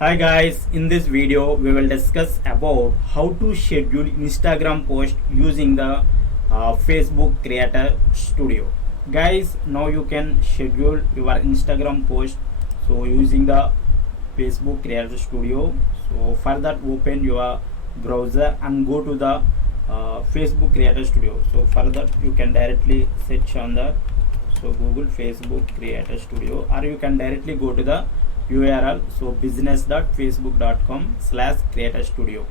Hi guys, in this video we will discuss about how to schedule Instagram post using the Facebook Creator Studio. Guys, now you can schedule your Instagram post so using the Facebook Creator Studio. So for that open your browser and go to the Facebook Creator Studio. So for that you can directly search on the Google Facebook Creator Studio, or you can directly go to the URL, so business.facebook.com/creator studio.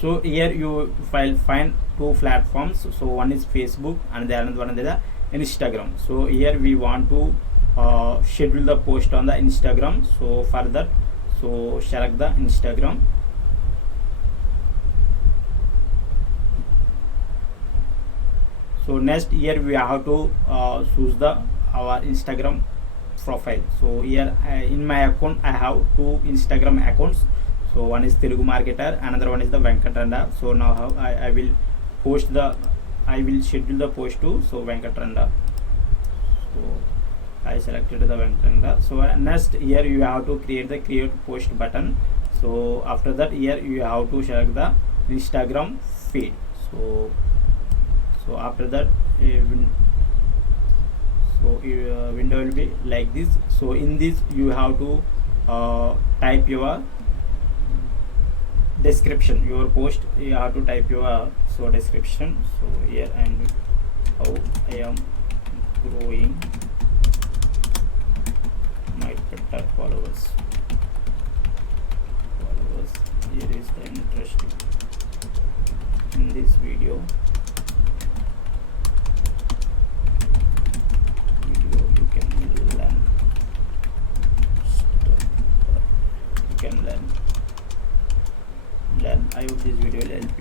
So here you find two platforms. So one is Facebook and the other one is the Instagram. So here we want to schedule the post on the Instagram. So for that, so select the Instagram. So next here we have to choose the our Instagram profile. So here in my account I have two Instagram accounts. So one is Telugu Marketer, another one is the Venkatranda. So now how I will schedule the post to Venkatranda. So I selected the Venkatranda. So next here you have to create the create post button. So after that here you have to select the Instagram feed. So after that window will be like this. So in this you have to type your description, your post. You have to type your description. So here and how I am growing my Twitter followers. Here is the interesting in this video. I hope this video will help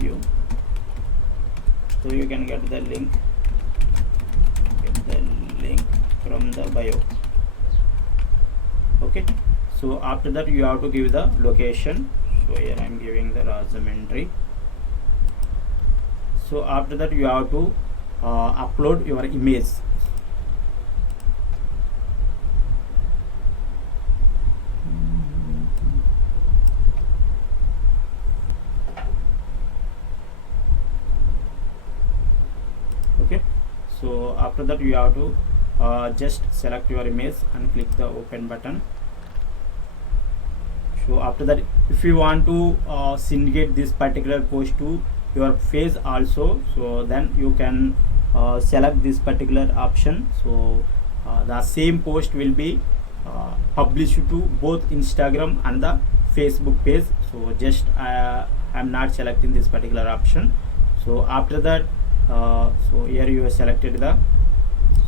you. So you can get the link from the bio. Okay, so after that you have to give the location. So here I am giving the Rajahmundry. So after that you have to upload your image. Okay, so after that you have to just select your image and click the open button. So after that, if you want to syndicate this particular post to your page also, so then you can select this particular option. So the same post will be published to both Instagram and the Facebook page. So just I'm not selecting this particular option. So after that, so here you have selected the,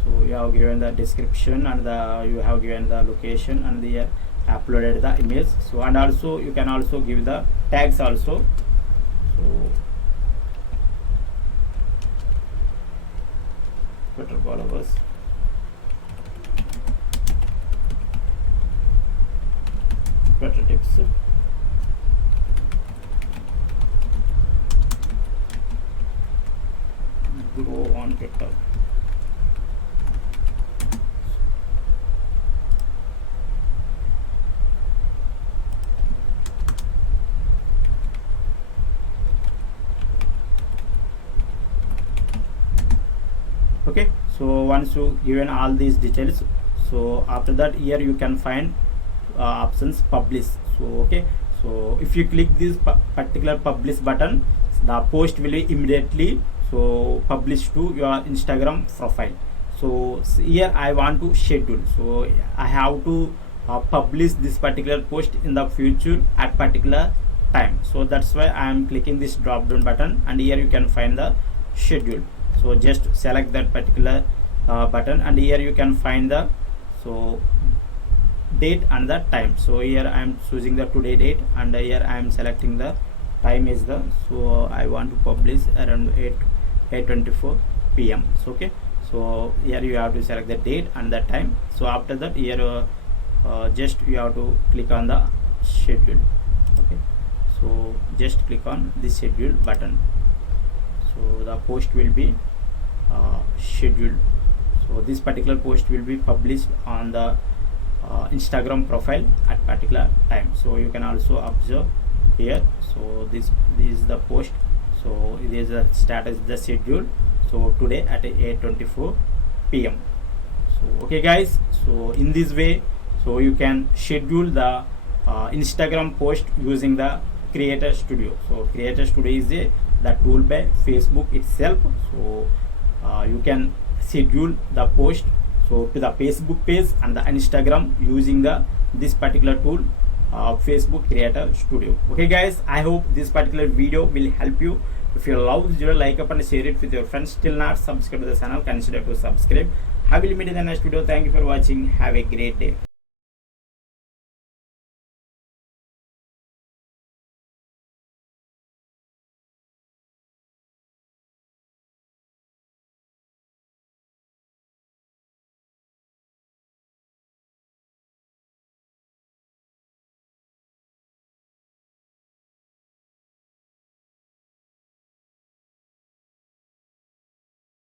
so you have given the description and you have given the location and the uploaded the image. So and also you can also give the tags also. So Twitter followers, Twitter tips, grow on Twitter. Okay, so once you given all these details, so after that here you can find options publish. So okay, so if you click this particular publish button, the post will be immediately published to your Instagram profile. So here I want to schedule, so I have to publish this particular post in the future at particular time. So that's why I am clicking this drop down button, and here you can find the schedule. So just select that particular button, and here you can find the date and the time. So here I am choosing the today date, and here I am selecting the time is the, so I want to publish around 8:24 p.m. So okay, so here you have to select the date and the time. So after that here just you have to click on the schedule. Okay, so just click on the schedule button. So the post will be scheduled. So this particular post will be published on the Instagram profile at particular time. So you can also observe here. So this is the post. So it is the status, the schedule. So today at 8:24 p.m. So okay guys, so in this way, so you can schedule the Instagram post using the Creator Studio. So Creator Studio is the tool by Facebook itself. So you can schedule the post so to the Facebook page and the Instagram using the this particular tool, Facebook Creator Studio. Okay guys, I hope this particular video will help you. If you love this video, like up and share it with your friends. Still not subscribed to the channel, consider to subscribe. I will meet in the next video. Thank you for watching. Have a great day.